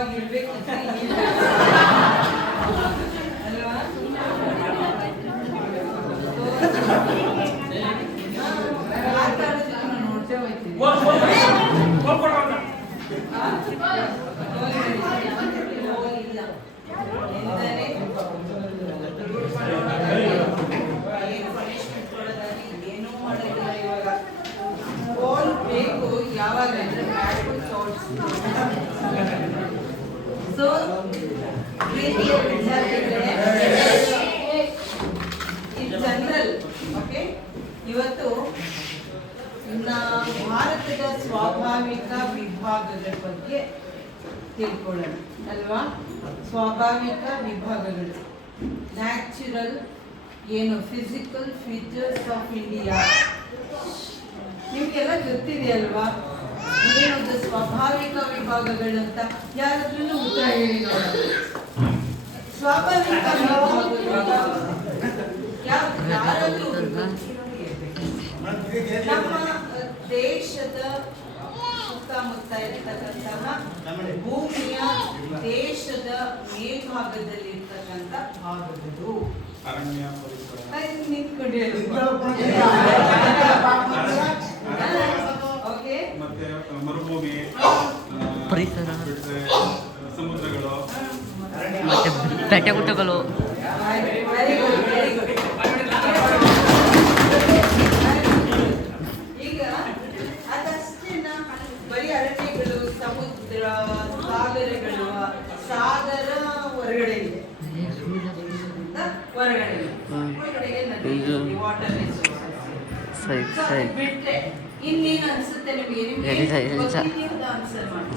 ಅವಾಗ ಇರ್ಬೇಕಿತ್ತು ಅಲ್ವಾ? ನೋಡ್ತೇ ಹೋಯ್ತೀನಿ. ಏನೂ ಮಾಡೋದಿಲ್ಲ ಇವಾಗ. ಫೋನ್ ಬೇಕು ಯಾವಾಗ ಅಂದ್ರೆ ಸೊ ಪ್ರೀತಿಯ ವಿದ್ಯಾರ್ಥಿಗಳೇ, ಇನ್ ಜನರಲ್ ಓಕೆ, ಇವತ್ತು ಭಾರತದ ಸ್ವಾಭಾವಿಕ ವಿಭಾಗಗಳ ಬಗ್ಗೆ ತಿಳ್ಕೊಳ್ಳೋಣ ಅಲ್ವಾ? ಸ್ವಾಭಾವಿಕ ವಿಭಾಗಗಳು, ನ್ಯಾಚುರಲ್ ಏನು ಫಿಸಿಕಲ್ ಫೀಚರ್ಸ್ ಆಫ್ ಇಂಡಿಯಾ, ನಿಮ್ಗೆಲ್ಲ ಗೊತ್ತಿದೆ ಅಲ್ವಾ? ಏನೊಂದು ಸ್ವಾಭಾವಿಕ ವಿಭಾಗಗಳು ಅಂತ ಯಾರಾದ್ರೂ ಉತ್ತರ ಹೇಳಿ ನೋಡೋಣ. ಸ್ವಾಭಾವಿಕ ಯಾರಾದ್ರೂ ನಮ್ಮ ದೇಶದ ಸುತ್ತಮುತ್ತ ಇರ್ತಕ್ಕಂತಹ ಭೂಮಿಯ ದೇಶದ ಮೇಲ್ಭಾಗದಲ್ಲಿರ್ತಕ್ಕಂಥ ಭಾಗಗಳು ಮತ್ತೆ ಮರುಭೂಮಿ, ಪರಿಸರ, ಸಮುದ್ರಗಳು, ಮತ್ತೆ ಬೆಟ್ಟಗುಡ್ಡಗಳು. ಈಗ ಅದಷ್ಟೇನ ಬರೀ ಅರಣ್ಯಗಳು, ಸಮುದ್ರ, ಸಾಗರಗಳು, ಸಾಗರ ಹೊರಗಡೆ ಇದೆ, ಹೊರಗಡೆಗೆ ನದಿ, ವಾಟರ್ ರಿಸೋರ್ಸಸ್ ಬಿಟ್ರೆ ಇನ್ನೇನು ಅನ್ಸುತ್ತೆ ನಿಮಗೆ? ಆನ್ಸರ್ ಮಾಡಿ.